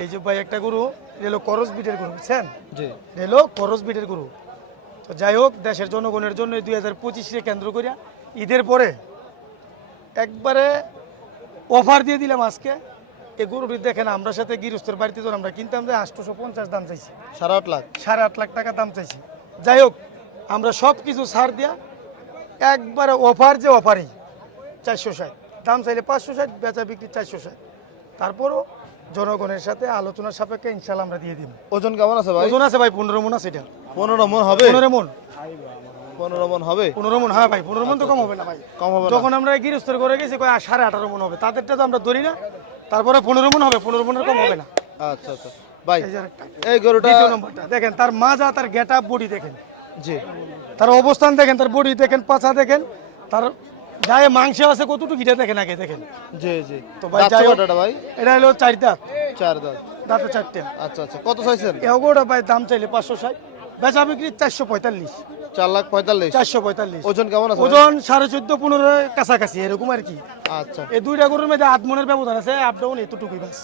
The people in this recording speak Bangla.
এই যে ভাই একটা গরু এলো করস বিটের গরু বুঝছেন, জি এলো করস বিটের গরু। তো যাই হোক, দেশের জনগণের জন্য 2025-কে কেন্দ্র করে ঈদের পরে একবারে অফার দিয়ে দিলাম আজকে। এই গরুটি দেখেন, আমরা সাথে গৃহস্থের বাড়িতে যখন আমরা কিনতাম যে 850 দাম চাইছি, 8.5 লাখ। 8.5 লাখ টাকা দাম চাইছি। যাই হোক, আমরা সব কিছু ছাড় দিয়া একবারে অফার, যে অফারই 460 দাম চাইলে 560, বেচা বিক্রি 460। তারপরও জনগণের সাথে আলোচনার সাপেক্ষে ইনশাল্লাহ আমরা দিয়ে দিব। ওজন কেমন আছে ভাই? ওজন আছে ভাই 15 মন আছে, এটা 15 মন হবে। 15 মন 15 মন হবে। 15 মন, হ্যাঁ ভাই 15 মন তো কম হবে না ভাই। কম হবে না। যখন আমরা গৃহস্থের করে গেছি কয় 18.5 মন হবে, তাদেরটা তো আমরা ধরি না। তারপরে 15 মন হবে, 15 মনের কম হবে না। আচ্ছা আচ্ছা ভাই, এই যে আরেকটা, এই গরুটা দ্বিতীয় নম্বরটা দেখেন, তার মাজা, তার গেট আপ, বডি দেখেন, জি তার অবস্থান দেখেন, তার বডি দেখেন, পাছা দেখেন, তার গায়ে মাংস আছে কতটুকু, এটা দেখেন আগে দেখেন। জি জি। তো ভাই দাঁত যাই হোক, কয়টা ভাই? এটা হলো 4 দাঁত, 4 দাঁত। দাঁতে 4টে। আচ্ছা আচ্ছা, কত চাইছেন? এগোটা ভাই দাম চাইলে 560, বেচা বিক্রি 445, 4,45,000। 445। ওজন কেমন আছে ভাই? ওজন 14.5-15 কাছাকাছি এরকম আর কি। আচ্ছা এই দুইটা গরুর মধ্যে 8 মনের ব্যবধান আছে, আপ ডাউন এতটুকুই বাস।